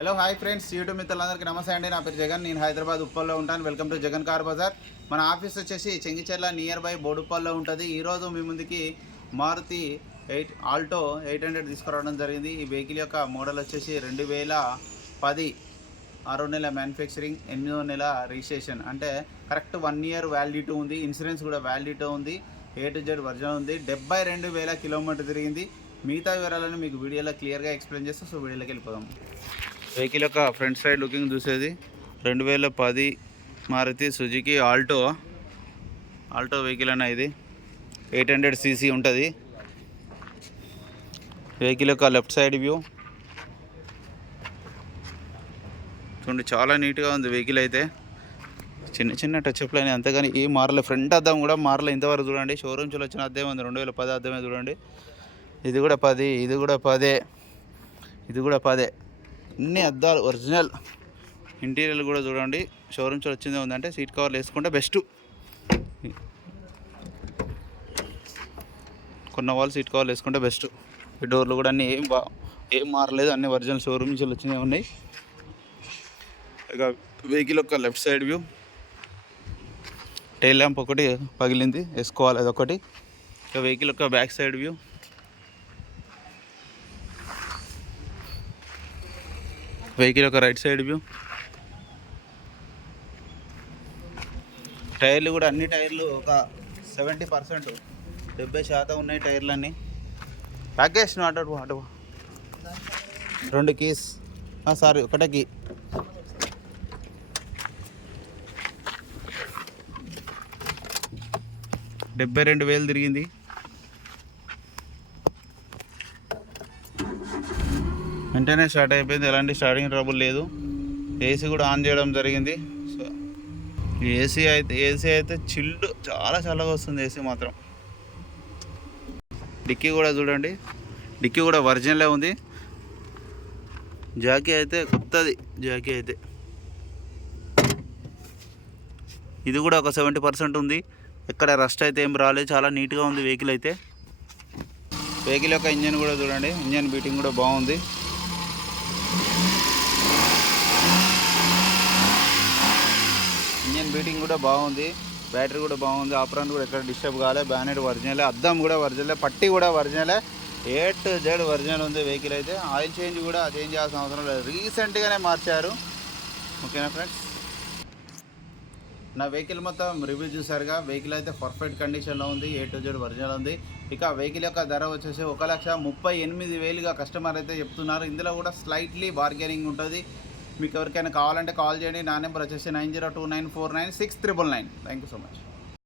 Hello hi friends, YouTube మిత్రులందరికీ నమస్తే అండి. నా పేరు జగన్. నేను హైదరాబాద్ ఉప్పల్లో ఉంటాను. Welcome to Jagan car bazaar. మన ఆఫీస్ వచ్చేసి చెంగిచెర్ల నియర్ బై బోడుప్పల్లో ఉంటుంది. ఈరోజు మీ ముందుకి మారుతి ఆల్టో 800 తీసుకురావడం జరిగింది. ఈ వెహికల్ యొక్క మోడల్ వచ్చేసి 2010 6వ నెల మ్యానుఫ్యాక్చరింగ్, 8వ నెల రిజిస్ట్రేషన్. అంటే కరెక్ట్ 1 ఇయర్ వ్యాలిడిటీ ఉంది. ఇన్సూరెన్స్ కూడా వ్యాలిడిటీ ఉంది. A to Z వర్జన్ ఉంది. 72,000 కిలోమీటర్ తిరిగింది. మిగతా వివరాలను మీకు వీడియోలో క్లియర్గా ఎక్స్ప్లెయిన్ చేస్తాను. సో వీడియోలోకి వెళ్ళిపోదాం. వెహికల్ యొక్క ఫ్రంట్ సైడ్ లుకింగ్ చూసేది 2010 మారుతి సుజుకి ఆల్టో వెహికల్ అన్న. ఇది 800 cc ఉంటుంది. వెహికల్ యొక్క లెఫ్ట్ సైడ్ వ్యూ చూడండి, చాలా నీట్గా ఉంది వెహికల్ అయితే. చిన్న చిన్న టచ్అప్లు అయినాయి అంతేగాని ఏం మారలే. ఫ్రంట్ అద్దం కూడా మారలే ఇంతవరకు. చూడండి, షోరూమ్ నుంచి వచ్చిన అద్దం ఉంది, 2010 అద్దమే చూడండి. ఇది కూడా 10, ఇది కూడా 10, ఇది కూడా 10. అన్ని అద్దాలు ఒరిజినల్. ఇంటీరియర్ కూడా చూడండి, షోరూమ్ నుంచి వచ్చిందే ఉందంటే సీట్ కవర్లు వేసుకుంటే బెస్ట్. కొన్న వాళ్ళు సీట్ కవర్లు వేసుకుంటే బెస్ట్. ఈ డోర్లు కూడా అన్నీ ఏం మారలేదు, అన్ని ఒరిజినల్ షోరూమ్ నుంచి వచ్చినవి ఉన్నాయి. ఇక వెహికల్ యొక్క left side view, tail lamp ఒకటి పగిలింది, వేసుకోవాలి అదొకటి. ఇక వెహికల్ యొక్క బ్యాక్ సైడ్ వ్యూ, వెహికల్ యొక్క రైట్ సైడ్ వ్యూ. టైర్లు కూడా అన్ని టైర్లు ఒక 70%, 70% ఉన్నాయి టైర్లన్నీ. ప్యాకేజ్ అటు 2 కీస్, సారీ ఒకటే కీ. $72,000 తిరిగింది. వెంటనే స్టార్ట్ అయిపోయింది, ఎలాంటి స్టార్టింగ్ ట్రబుల్ లేదు. ఏసీ కూడా ఆన్ చేయడం జరిగింది. సో ఏసీ అయితే చిల్డ్, చాలా చల్లగా వస్తుంది ఏసీ మాత్రం. డిక్కీ కూడా చూడండి, డిక్కీ కూడా ఒరిజినలే ఉంది. జాకీ అయితే కొత్తది, జాకీ అయితే ఇది కూడా ఒక 70% ఉంది. ఎక్కడ రస్ట్ అయితే ఏం రాలేదు, చాలా నీట్గా ఉంది వెహికల్ అయితే. వెహికల్ యొక్క ఇంజన్ కూడా చూడండి, ఇంజన్ బీటింగ్ కూడా బాగుంది. ఇంజన్ బీటింగ్ కూడా బాగుంది, బ్యాటరీ కూడా బాగుంది. ఆపరాన్ కూడా ఎక్కడ డిస్టర్బ్ కాలే. బ్యానెట్ ఒరిజినలే, అద్దం కూడా ఒరిజినలే, పట్టి కూడా ఒరిజినలే. A to Z ఒరిజినల్ ఉంది వెహికల్ అయితే. ఆయిల్ చేంజ్ కూడా చేంజ్ చేయాల్సిన అవసరం లేదు, రీసెంట్గానే మార్చారు. ఓకేనా ఫ్రెండ్స్, నా వెహికల్ మొత్తం రివ్యూ చూసారుగా. వెహికల్ అయితే పర్ఫెక్ట్ కండిషన్లో ఉంది, A to Z ఒరిజినల్ ఉంది. ఇక వెహికల్ యొక్క ధర వచ్చేసి 1,38,000గా కస్టమర్ అయితే చెప్తున్నారు. ఇందులో కూడా స్లైట్లీ బార్గెనింగ్ ఉంటుంది. మీకు ఎవరికైనా కావాలంటే కాల్ చేయండి. నా నెంబర్ వచ్చేసి 9029496999. Thank you so much.